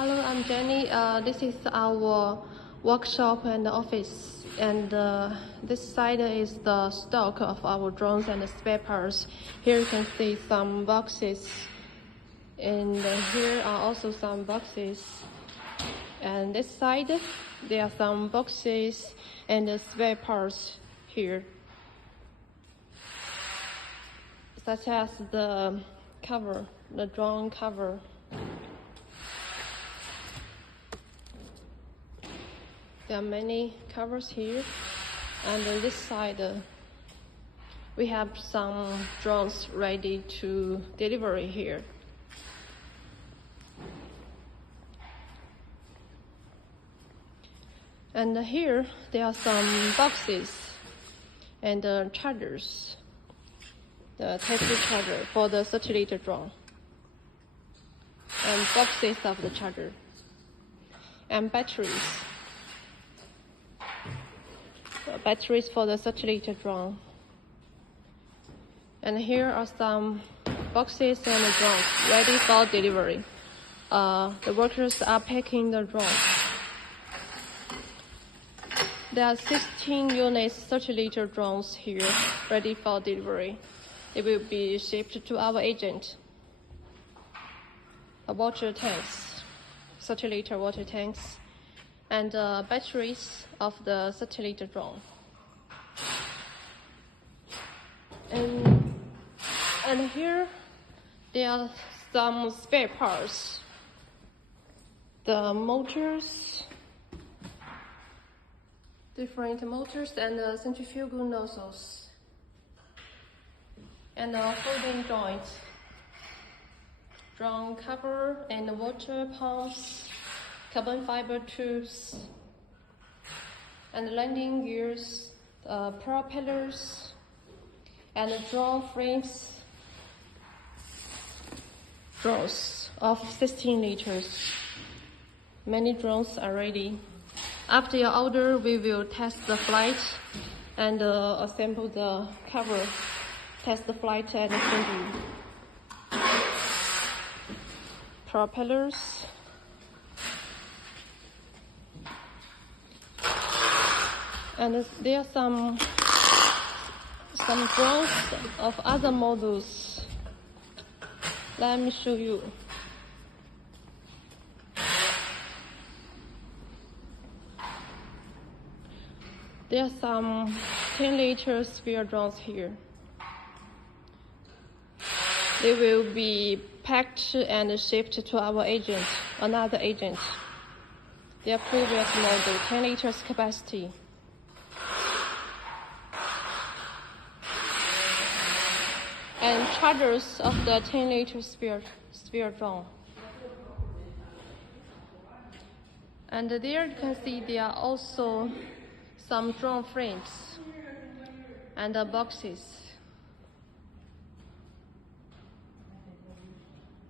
Hello, I'm Jenny. This is our workshop and office, and this side is the stock of our drones and the spare parts. Here you can see some boxes, and here are also some boxes. And this side, there are some boxes and the spare parts here, such as the cover, the drone cover. There are many covers here, and on this side we have some drones ready to delivery here. And here there are some boxes and chargers, the Tesla charger for the 30-liter drone, and boxes of the charger, and batteries for the 30-liter drone. And here are some boxes and drones ready for delivery. The workers are packing the drone. There are 16 units 30-liter drones here ready for delivery. It will be shipped to our agent. Water tanks, 30-liter water tanks, and batteries of the 30-liter drone. And here there are some spare parts. The motors, different motors, and centrifugal nozzles, and folding joints, drone cover, and water pumps, carbon fiber tubes, and landing gears, propellers, and drone frames. Drones of 16 liters. Many drones are ready. After your order, we will test the flight and assemble the cover, test the flight and assembly. Propellers, and there are some drones of other models. Let me show you. There are some 10-liter sphere drones here. They will be packed and shipped to our agent, another agent. Their previous model, 10 liters capacity. And chargers of the 10-liter sphere drone. And there you can see there are also some drone frames and boxes.